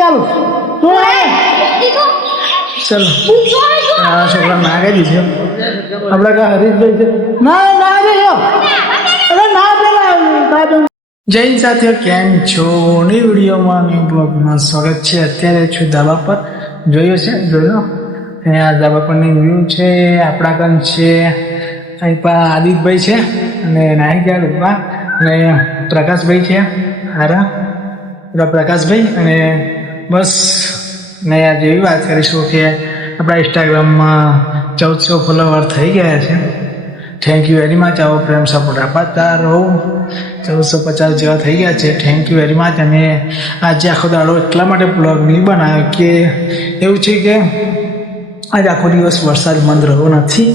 ચાલો ચલો છોકરા ના કહી દીધો આપણે કા હરીશભાઈ છે ના ના જઈયો અરે ના પેલા જૈન સાથીઓ કેમ છો ની વિડીયોમાં ને બ્લોગમાં સ્વાગત છે. અત્યારે છું ધાબા પર જોયો છે જોયો આ ધાબા પરની વ્યૂ છે. આપણા કન છે અહીં પા આદિતભાઈ છે અને નાહી ગયા લોકો અને પ્રકાશભાઈ છે હારા પ્રકાશભાઈ અને બસ ને આજે એવી વાત કરીશું કે આપણા ઇન્સ્ટાગ્રામમાં 1400 ફોલોવર થઈ ગયા છે. Thank you very much. આવો પ્રેમ સપોર્ટ અપાતા રહો. 1450 જેવા થઈ ગયા છે. Thank you very much. અને આજે આખો દાડો એટલા માટે બ્લોગ નહીં બનાવ્યો કે એવું છે કે આજે આખો દિવસ વરસાદ બંધ રહ્યો નથી.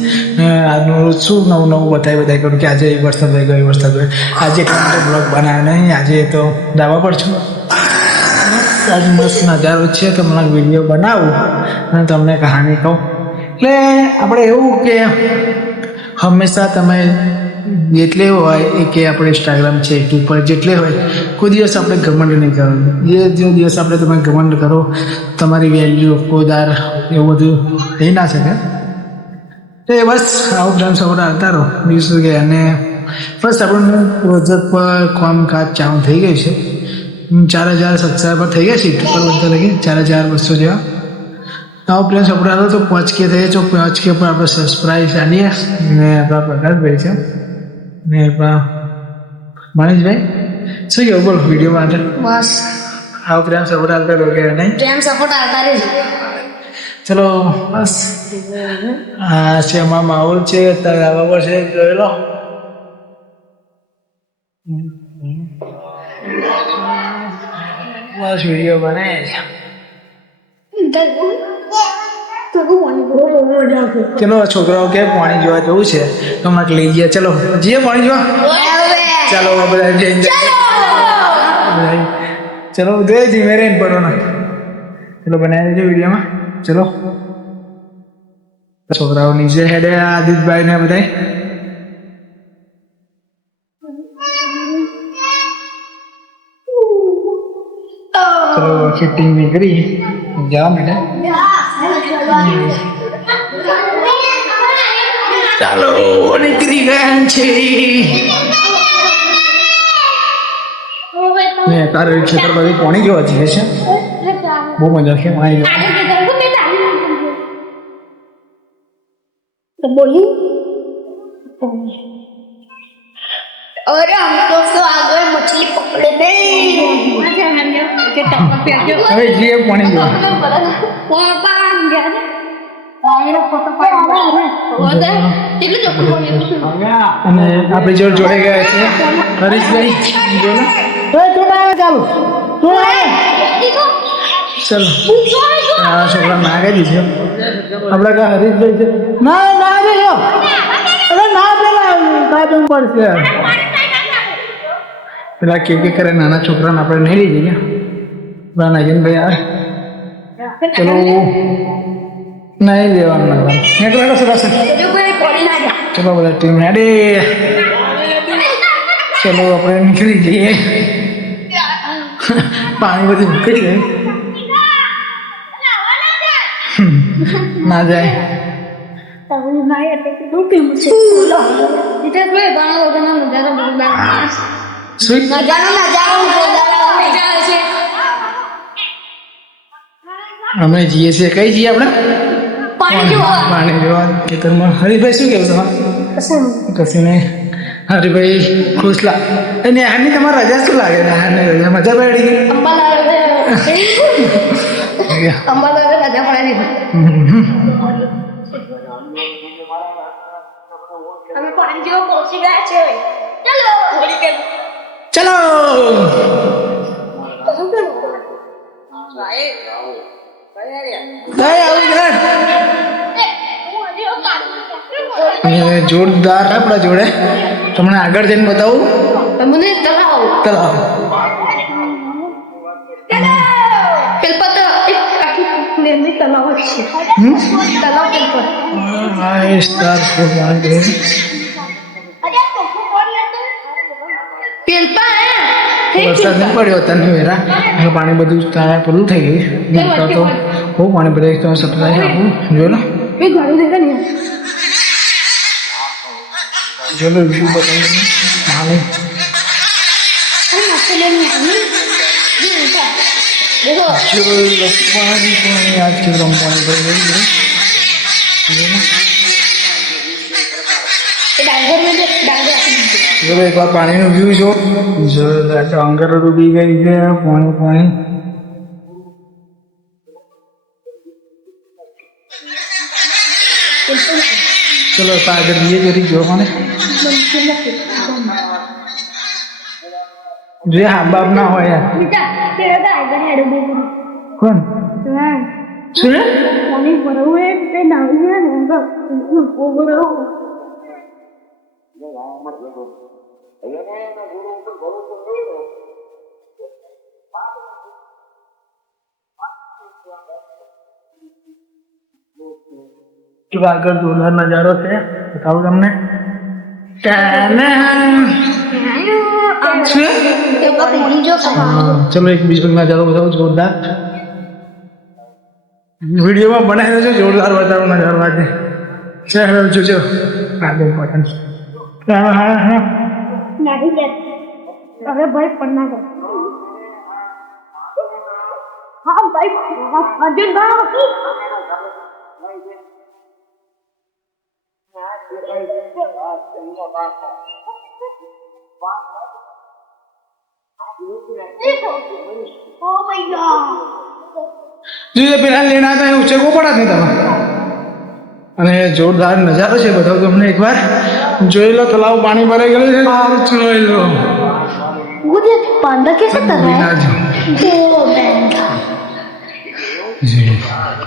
આજનું રોજ શું નવું નવું બતાવી કરું કે આજે વરસાદ થઈ ગયો વરસાદ હોય. આજે એટલા માટે બ્લોગ બનાવ્યો નહીં. આજે તો ધાબા પર છું. આજ મસ્ત નજારો છે તો મને વિડીયો બનાવું અને તમને કહાની કહું. એટલે આપણે એવું કે હંમેશા તમે જેટલે હોય એ કે આપણે ઇન્સ્ટાગ્રામ છે યુટ્યુબ પર જેટલે હોય કોઈ દિવસ આપણે ઘમંડ નહીં કરવાનું. જે દિવસ આપણે તમે ઘમંડ કરો તમારી વેલ્યુ કોદાર એવું બધું થઈ ના શકે. તો એ બસ આવું પ્રેમ સપોર્ટ આવતા રહો બીજું શું કે. અને બસ આપણને પ્રોજેક્ટ પર કામકાજ ચાલુ થઈ ગઈ છે. 4000 સબસ્ક્રાઈબર થઈ ગયા છે યુટ્યુબ પર બધા લગી 4200 જેવા. આવો પ્લેન સપોર્ટ આવ્યો તો 5K થઈ તો 5K પર આપણે સબસ્ક્રાઈબ ચાલીએ. ને આપણા પ્રકાશભાઈ છે ને આપણા મનીષભાઈ શું કેવું બોલો વિડીયો માટે? બસ આવો પ્રેમ સપોર્ટ આવતા રહો કે નહીં? પ્રેમ સપોર્ટ આવતા રહેજો. ચલો બસ હા છે અમારા માહોલ છે અત્યારે ધાબા પર છે જોઈ લો. બસ વિડીયો બનાવે છે. ચલો છોકરાઓ કે પાણી જોવા જવું છે તો મને લઈ ગયા. ચલો જઈએ પાણી જોવા. ચાલો બધા જઈને ચલો ઉદય ધીમે રહીને પડો ના. ચલો બનાવી દેજો વિડીયોમાં. ચલો છોકરાઓ નીચે હેડે આદિતભાઈ ને બધા. ચલો શિફ્ટિંગ બી કરી જવા માટે. ચાલો નીકળી ગયા છે. ને તારે ખેતર બાજુ પાણી જોવા જઈએ છે. બહુ મજા છે પાણી જોવા. બોલી अरे हम दोस्तों आ गए मछली पकड़ने. હવે જઈએ પાણી જોવા. અને આપણી જોડે ગયા છે હરીશભાઈ. બોલો ચાલો ચલો છોકરા ના કહી દીધો આપણે કા હરીશભાઈ છે ના ના જઈયો અરે ના પેલા કાઢવું પડશે. પેલા કે કરે નાના છોકરાને આપણે નહીં લઈ જઈએ. પેલા નાગેનભાઈ આવે ચલો નહીં લેવાનું નીકળો સરસ. ચલો બધા ટીમ રેડી. ચલો આપણે નીકળી જઈએ. પાણી બધું મૂકી ગયું ના જાય. અમે જઈએ છીએ કઈ જઈએ આપણે પાણી જોવા ખેતરમાં. હરીભાઈ શું કેવું તમારે? કશું નહીં. હરીભાઈ ખુશ અને આની તમારે રજા શું લાગે? આને રજા મજા પડી ગઈ. ચલો જોરદાર આપણા જોડે. તમને આગળ જઈને બતાવું. તલાવ પેલપા વરસાદ નહીં પડ્યો તને વેરા અને પાણી બધું ત્યાં પેલું થઈ ગયું તો બહુ પાણી ભરાઈ તમે સપ્લાય આપું જોયો ને ચલો વ્યૂ બતાવી પાણી જો પાણી પાણી આજ કે પાણી ભરી ગયું ચલો એકવાર પાણીનો વ્યૂ જો ડાંગર ડૂબી ગઈ છે પાણી પાણી ચલો આગળ જઈએ જરી જો મને જે હા બાપ ના હોય યાર કોણ છે જો આગળ જોરદાર નજારો છે બતાવું તમને ચલો એક બીજ નજારો બતાવું જોરદાર વિડીયોમાં બનાવી દેજો જોરદાર બતાવો નજારો આજે ચાલો જોજો આગળ બટન હા હા હા હવે ભાઈ પણ ના કર હા ભાઈ અર્જુન ભાઈ જે પેલા લેના હતા એ ઉછેરવો પડે નહીં તમે અને જોરદાર નજારો છે બતાવું તમને એકવાર જોઈ લો તલાવ પાણી ભરાઈ ગયેલું છે જોઈ લો मुझे पांडा कैसे करना है वो बैंक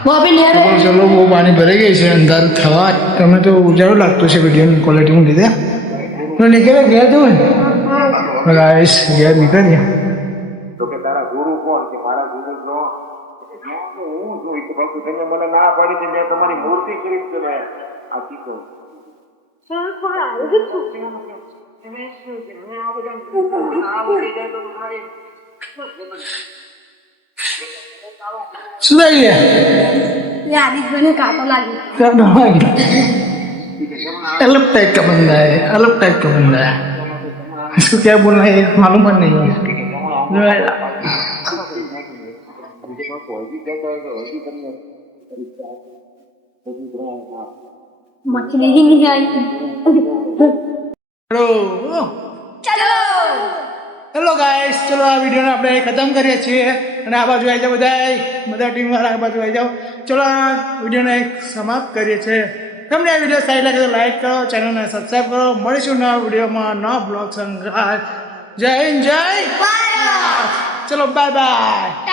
वो अभी ले रहे ચલો બહુ પાણી ભરાઈ ગઈ છે અંધાર થવા તમે તો ઉજાળો લાગતો છે વિડીયોની ક્વોલિટીમાં લીધે તો નીકળે ગયા તું ને ગાઈસ ગયા નીકળ્યા તો કે તારા ગુરુ કોણ કે મારા ગુરુ નો હું જોઈ કે પરંતુ તમે મને ના પાડી કે મેં તમારી મૂર્તિ કરી છે ને આ કીધું सर पर आएगी तो શું થઈ ગયા ये आदित्य भाई काटा लगी क्या डराएगी अलग टाइप का बंदा है अलग टाइप का बंदा है इसको क्या बोलना है मालूम ही नहीं है मछली ही नहीं आई હેલો चलो હેલો ગાઈસ ચલો આ વિડીયોને આપણે ખતમ કરીએ છીએ અને આ બાજુ આવી જાઓ બધા ટીમવાળા આ બાજુ આવી જાઓ ચલો આ વિડીયોને સમાપ્ત કરીએ છીએ તમને આ વિડીયો સારી લાગે તો લાઈક કરો ચેનલને સબસ્ક્રાઈબ કરો મળીશું નવા વિડીયોમાં નવા બ્લોગ સંઘાત જય હિન્દ જય ભારત ચલો બાય બાય